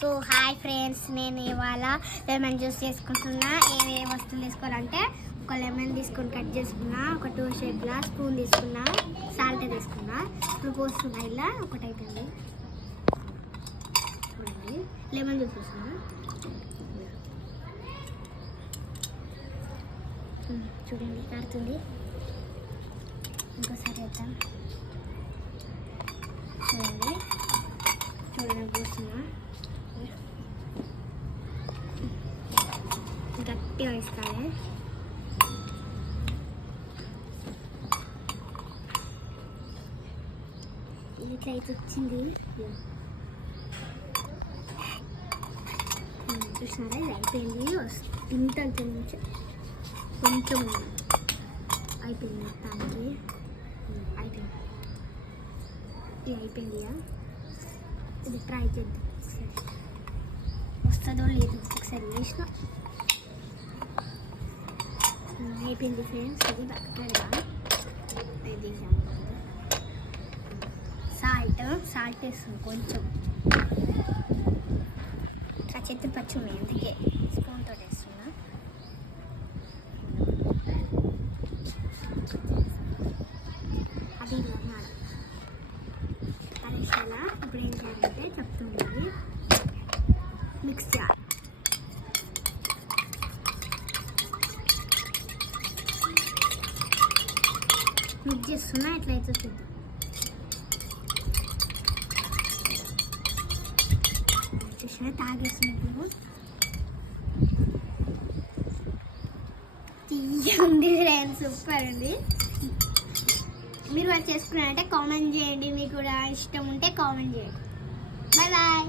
So hi friends, నేను ఇవాళ lemon juice చేసుకుంటున్నా. ఏ వస్తువులు తీసుకోవాలంటే ఒక లెమన్ తీసుకొని కట్ చేసుకున్నా, ఒక 2 షేప్ల స్పూన్ తీసుకున్నా, సాల్ట్ తీసుకున్నా. ఇప్పుడు పోస్తున్నా. ఇలా ఒకటి అయిపోయింది చూడండి. లెమన్ జ్యూస్ వస్తున్నా చూడండి, కారుతుంది. ఇంకోసారి వేద్దాం. చూడండి చూడండి పోస్తున్నా. గట్టిగా వేసుకోవాలి. ఇట్లా అయితే వచ్చింది. చూసినారా, ఇది అయిపోయింది. ఇంత కొంచెం అయిపోయింది మొత్తానికి. అయిపోయింది, ఇది అయిపోయింది. ఇది ట్రై చేద్దాం, వస్తుందో లేదు ఒకసారి వేసిన. అయిపోయింది ఫ్రెండ్స్. ఇది పెడదాం. ఇది సాల్ట్ వేస్తుంది కొంచెం. ఆ చెత్త పచ్చి ఉన్నాయి, అందుకే స్పూన్తో వేస్తున్నా. అది అన్నమాట. అది చాలా ఇప్పుడు ఏం చేయాలంటే చెప్తుంది, మిక్స్ చేయాలి. మిక్స్ చేస్తున్నా, ఎట్లయితే చూద్దాం. చూసినా తాగేసినప్పుడు తీయండి ఫ్రెండ్స్, సూపర్ ఉంది. మీరు వాళ్ళు చేసుకున్నారంటే కామెంట్ చేయండి. మీకు కూడా ఇష్టం ఉంటే కామెంట్ చేయండి. Bye bye.